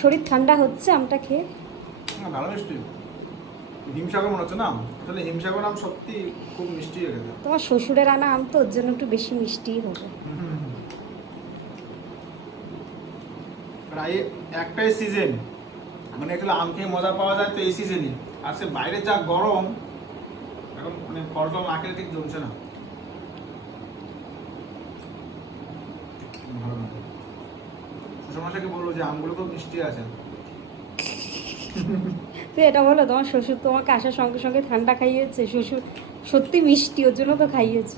শরীর ঠান্ডা হচ্ছে আমটা খেয়ে। ভালো মিষ্টি। হিমসাগর মনে হচ্ছে না? তাহলে হিমসাগর আম সত্যি খুব মিষ্টি হয়ে গেছে। তোমার শ্বশুরের আনা আম তো, ওর জন্য একটু বেশি মিষ্টিই হবে। প্রায় একটাই সিজন, মানে এগুলো আম খেয়ে মজা পাওয়া যায় তো এই সিজনই। আর সে বাইরে যা গরম, এখন মানে ফল টল না খেলে ঠিক জমছে না। ভালো না। শ্বশুরমশাইকে বললো যে আমগুলো খুব মিষ্টি আছে। তো এটা বলো, তোমার শ্বশুর তোমাকে আসার সঙ্গে সঙ্গে ঠান্ডা খাইয়েছে? শ্বশুর সত্যি মিষ্টি, ওর জন্য তো খাইয়েছে।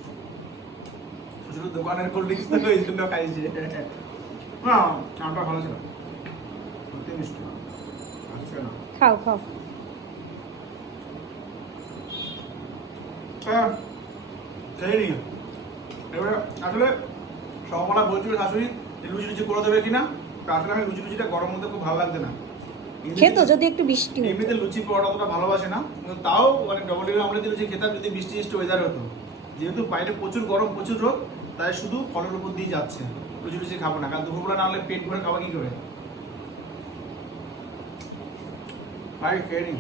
শ্বশুর দোকানের কোল্ড ড্রিঙ্কস তো এই জন্য খাইছে। না, আমটা ভালো ছিল, সত্যি মিষ্টি। আচ্ছা না, খাও খাও। খেয়ে নি। এবারে আসলে সকালবেলা বলছিল শাশুড়ি যে লুচি লুচি করে দেবে কিনা, তা আসলে আমি লুচি লুচিটা গরম মধ্যে খুব ভালো লাগছে না। খেতো যদি একটু বৃষ্টি হতো। এমনিতে লুচি পরোটা অতটা ভালোবাসে না, কিন্তু তাও মানে ডবল ডিমের আমলেট লুচি খেতাম যদি বৃষ্টি বৃষ্টি ওয়েদার হতো। যেহেতু বাইরে প্রচুর গরম প্রচুর রোদ, তাই শুধু ফলের উপর দিয়ে যাচ্ছে। লুচি লুচি খাবো না, কারণ দুপুরবেলা না হলে পেট ভরে খাওয়া কি করে। ভাই খেয়ে নি।